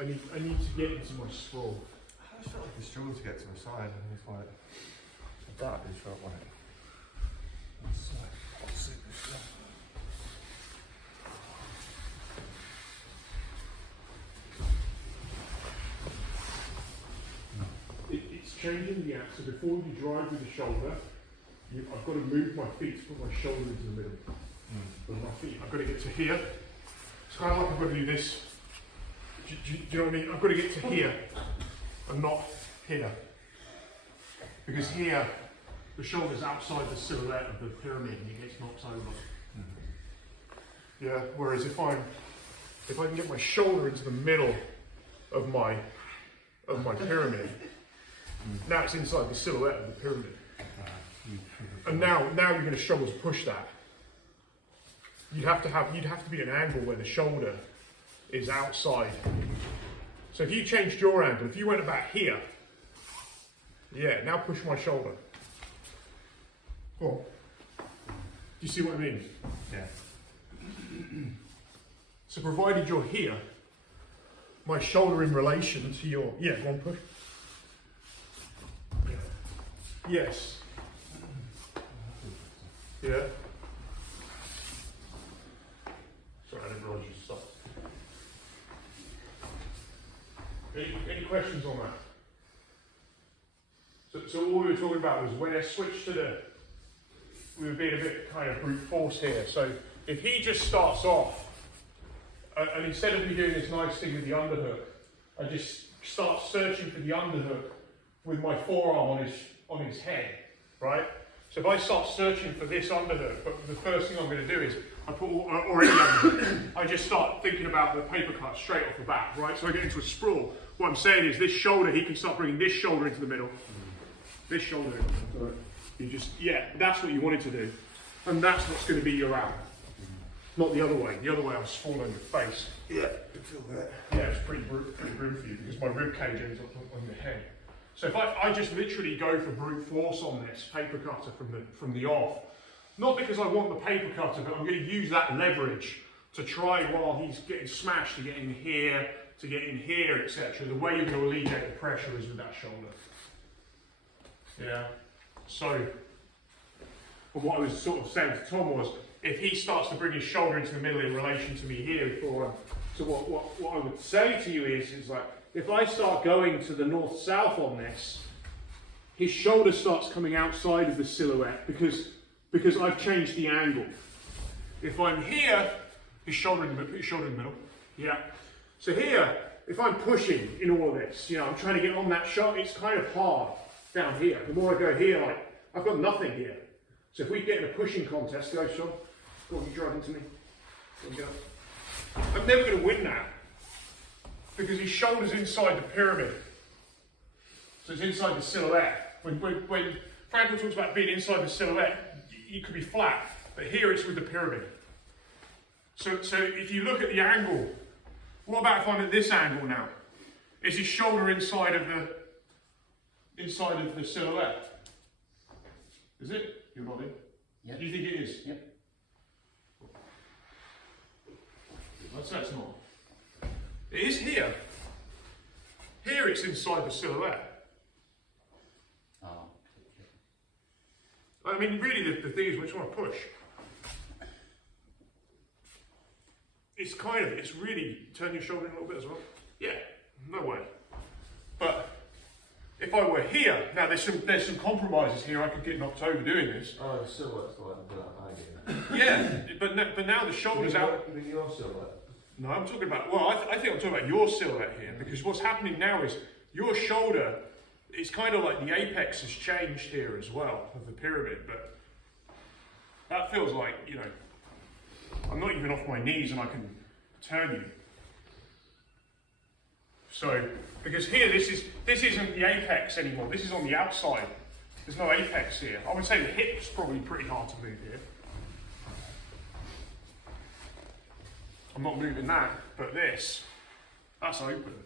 I need to get into my sprawl. I just felt like it's struggling to get to the side, and it's like that just felt like it's super strong. It's changing the act. So before you drive with the shoulder, I've got to move my feet to put my shoulder into the middle of my feet. I've got to get to here. It's kind of like I've got to do this. Do you know what I mean? I've got to get to here and not here. Because here, the shoulder's outside the silhouette of the pyramid and it gets knocked over. Yeah, whereas if I can get my shoulder into the middle of my pyramid, now it's inside the silhouette of the pyramid. And now you're going to struggle to push that. You'd have to be at an angle where the shoulder is outside. So if you changed your angle, if you went about here, yeah, now push my shoulder. Go on. Do you see what I mean? Yeah. So provided you're here, my shoulder in relation to your, yeah, go on, push. Yes. Yeah. Sorry, I didn't realise you stopped. Any questions on that? So all we were talking about was when I switched to we were being a bit kind of brute force here. So if he just starts off, and instead of me doing this nice thing with the underhook, I just start searching for the underhook with my forearm on his head, right? So if I start searching for this underhook, but the first thing I'm going to do is I put already underhook, I just start thinking about the paper cut straight off the bat, right? So I get into a sprawl. What I'm saying is this shoulder, he can start bringing this shoulder into the middle, this shoulder into the middle. You just, yeah, that's what you wanted to do, and that's what's going to be your out. Not the other way. The other way I was falling on your face. Yeah, I feel that. Yeah, it's pretty brutal for you because my rib cage ends up on your head. So if I just literally go for brute force on this paper cutter from the off, not because I want the paper cutter, but I'm going to use that leverage to try while he's getting smashed to get in here, etc. The way you're going to alleviate the pressure is with that shoulder. Yeah. So, but what I was sort of saying to Tom was, if he starts to bring his shoulder into the middle in relation to me here, so what I would say to you is like, if I start going to the north-south on this, his shoulder starts coming outside of the silhouette because I've changed the angle. If I'm here, his shoulder in the middle, put your shoulder in the middle. Yeah. So here, if I'm pushing in all of this, I'm trying to get on that shot, it's kind of hard down here. The more I go here, like, I've got nothing here. So if we get in a pushing contest, go Sean, go on, you drive into me. Go. I'm never going to win that because his shoulder's inside the pyramid. So it's inside the silhouette. When Frankel talks about being inside the silhouette, it could be flat, but here it's with the pyramid. So if you look at the angle, what about if I'm at this angle now? Is his shoulder inside of the silhouette? Is it? Your body? Yeah. Do you think it is? Yep. That's not. It is here. Here it's inside the silhouette. Oh. I mean, really, the thing is, which one I push? It's really turn your shoulder in a little bit as well. Yeah, no way. But if I were here, now there's some compromises here. I could get knocked over doing this. Oh, the silhouette's the one that I get. Yeah, but now the shoulder's out. You mean your silhouette? No, I'm talking about. Well, I think I'm talking about your silhouette here because what's happening now is your shoulder. It's kind of like the apex has changed here as well of the pyramid, but that feels like I'm not even off my knees and I can turn you. So, because here this isn't the apex anymore, this is on the outside. There's no apex here. I would say the hip's probably pretty hard to move here. I'm not moving that, but that's open.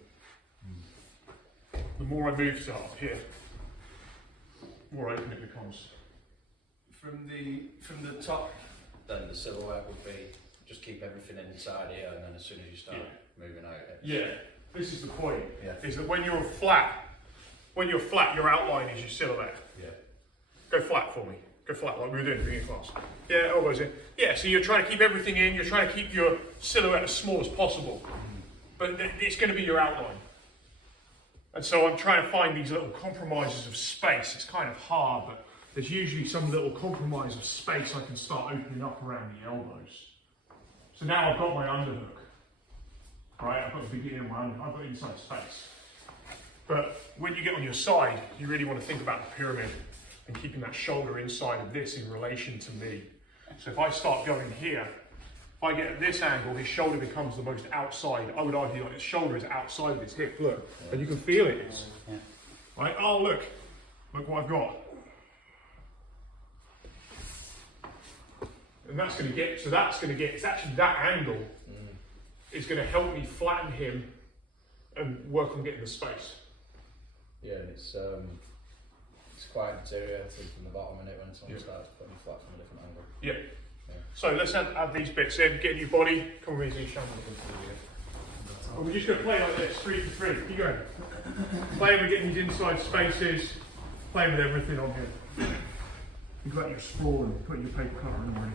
The more I move to up here, the more open it becomes. From the top, then the silhouette would be just keep everything inside here, and then as soon as you start moving out, Yeah. This is the point. Yeah. Is that when you're flat, your outline is your silhouette. Yeah. Go flat for me. Go flat like we were doing at the beginning of class. Yeah, elbows in. Yeah, so you're trying to keep everything in. You're trying to keep your silhouette as small as possible. But it's going to be your outline. And so I'm trying to find these little compromises of space. It's kind of hard, but there's usually some little compromise of space I can start opening up around the elbows. So now I've got my underhook. Right, I've got the beginning of my underhook. I've got inside space. But when you get on your side, you really want to think about the pyramid and keeping that shoulder inside of this in relation to me. So if I start going here, if I get at this angle, his shoulder becomes the most outside. I would argue like his shoulder is outside of his hip, look. And you can feel it is. Yeah. Right, oh look what I've got. And that's going to get, it's actually that angle is going to help me flatten him and work on getting the space. Yeah, and it's quite deteriorated from the bottom in it when someone starts putting flat from a different angle. Yeah. So let's add these bits in, get a new body, come with me, Shannon. And we're just going to play like this, 3 for 3. Keep going. Playing with getting these inside spaces, playing with everything on here. You've got your sprawl and putting your paper cutter in already.